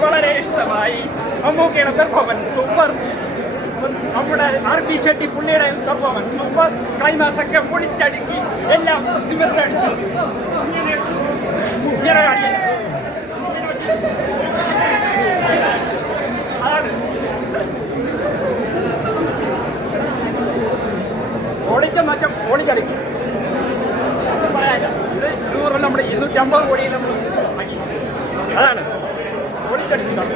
വളരെ ഇഷ്ടമായി. മമ്മൂക്കയുടെ പെർഫോമൻസ് സൂപ്പർ. നമ്മുടെ RP ഷെട്ടി പുള്ളിയുടെ പെർഫോമൻസ് സൂപ്പർ. ക്ലൈമാക്സ് ഒക്കെ പൊളിച്ചടുക്കി എല്ലാം നിമിത്തടിച്ചു. അതാണ് പൊളിച്ചെന്ന് വെച്ചാൽ പൊളിച്ചടിക്കും. ഇത് 200 നമ്മുടെ 250 കോടിയിൽ നമ്മൾ വാങ്ങി. അതാണ് പൊളിച്ചടിക്കുന്നത്.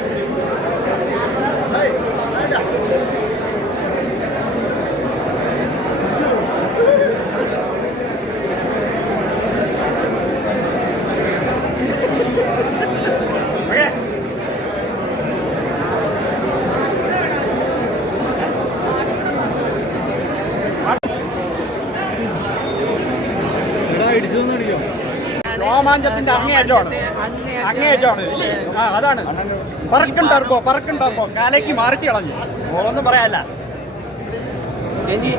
രോമാഞ്ചത്തിന്റെ അങ്ങേയറ്റമാണ്. അതാണ് പറക്കും ടർബോ കാലേക്ക് മറിച്ച് കളഞ്ഞു. ഒന്നും പറയാല്ല. ഇനി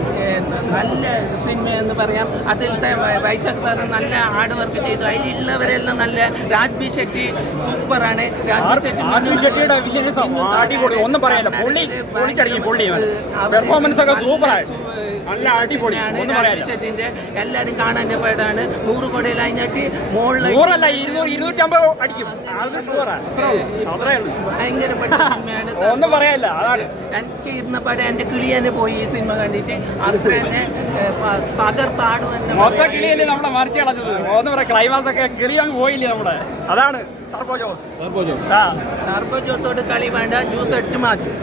നല്ല സിനിമ എന്ന് പറയാം. അതിലത്തെ വൈശാഖ് സാറ് നല്ല ഹാർഡ് വർക്ക് ചെയ്തു. അതിലുള്ളവരെല്ലാം നല്ല. രാജ്ബി ഷെട്ടി സൂപ്പറാണ്. രാജ്ബി ഷെട്ടിയുടെ അടിപൊളി. ഒന്നും പറയാല്ല. പൊളിച്ചടിക്കും. പെർഫോമൻസ് ഒക്കെ സൂപ്പറായി. നല്ല അടിപൊളിയാണ്. രാജ്ബി ഷെട്ടിന്റെ എല്ലാരും കാണാൻ പടാണ്. 100 കോടിയിൽ അതിനായിട്ട് മുകളിൽ 250 അടിക്കും. ഭയങ്കര സിനിമയാണ്. ഒന്നും പറയാല്ല. അതാണ് എനിക്ക് ഇരുന്ന പടം എന്റെ കിളിയനെ പോയി ഈ സിനിമ കണ്ടിട്ട് അത്ര തന്നെ തകർത്താടും. മൊത്തം കിളിയല്ലേ നമ്മളെ മറിച്ച് കളഞ്ഞത്. ഒന്നും പറയാം. ക്ലൈമാക്സ് ഒക്കെ കിളി അങ്ങ് പോയില്ലേ നമ്മുടെ. അതാണ് ടർബോ ജോസോട് കളി വേണ്ട, ജ്യൂസ് അടിച്ച് മാറ്റും.